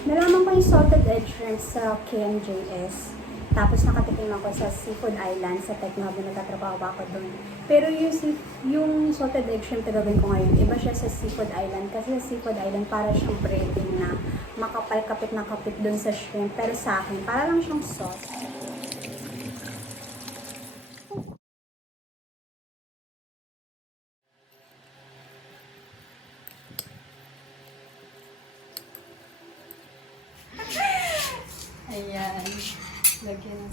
Nalaman ko yung salted egg shrimp sa KMJS. Tapos nakatikim ako sa Seafood Island sa Tecno habang nagtatrabaho ako doon. Pero yung salted egg shrimp na gagawin ko ngayon, iba siya sa Seafood Island. Kasi sa Seafood Island, para siyang breading na makapal kapit na kapit doon sa shrimp. Pero sa akin, para lang siyang sauce. Ayan. Lagyan na.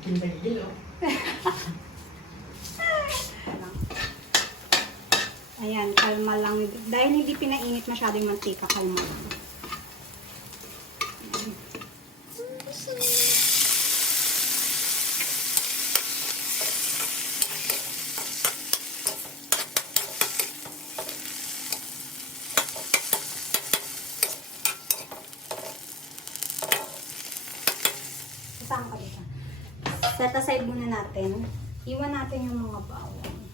Kinagil, oh. Ayan, kalma lang. Dahil hindi pinainit masyadong mantika, kalma lang. Saan ka dito? Set aside muna natin. Iwan natin yung mga bawang.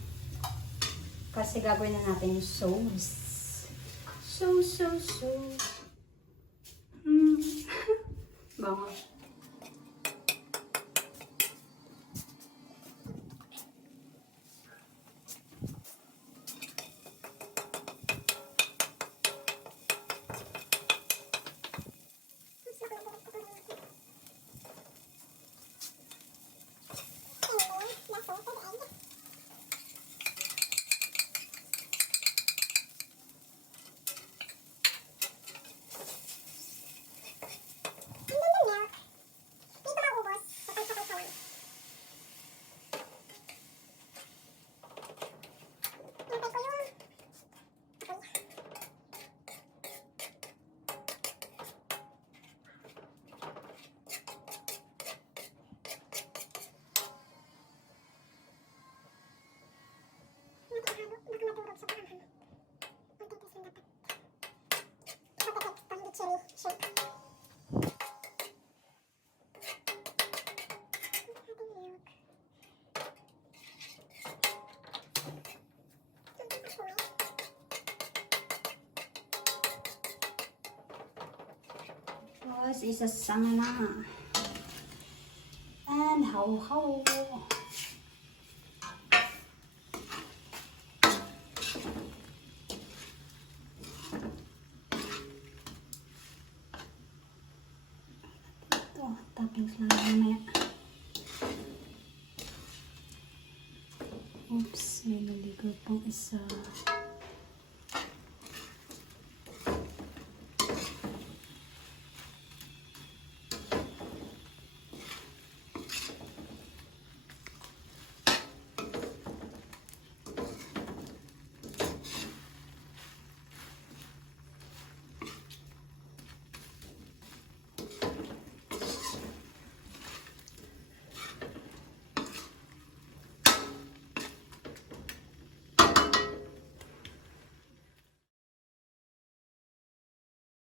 Kasi gagawin na natin yung sauce. Sauce. Bango. Tapos, isasama na. And how. Ito, toppings lang mamaya. Oops, may naligaw pang isa.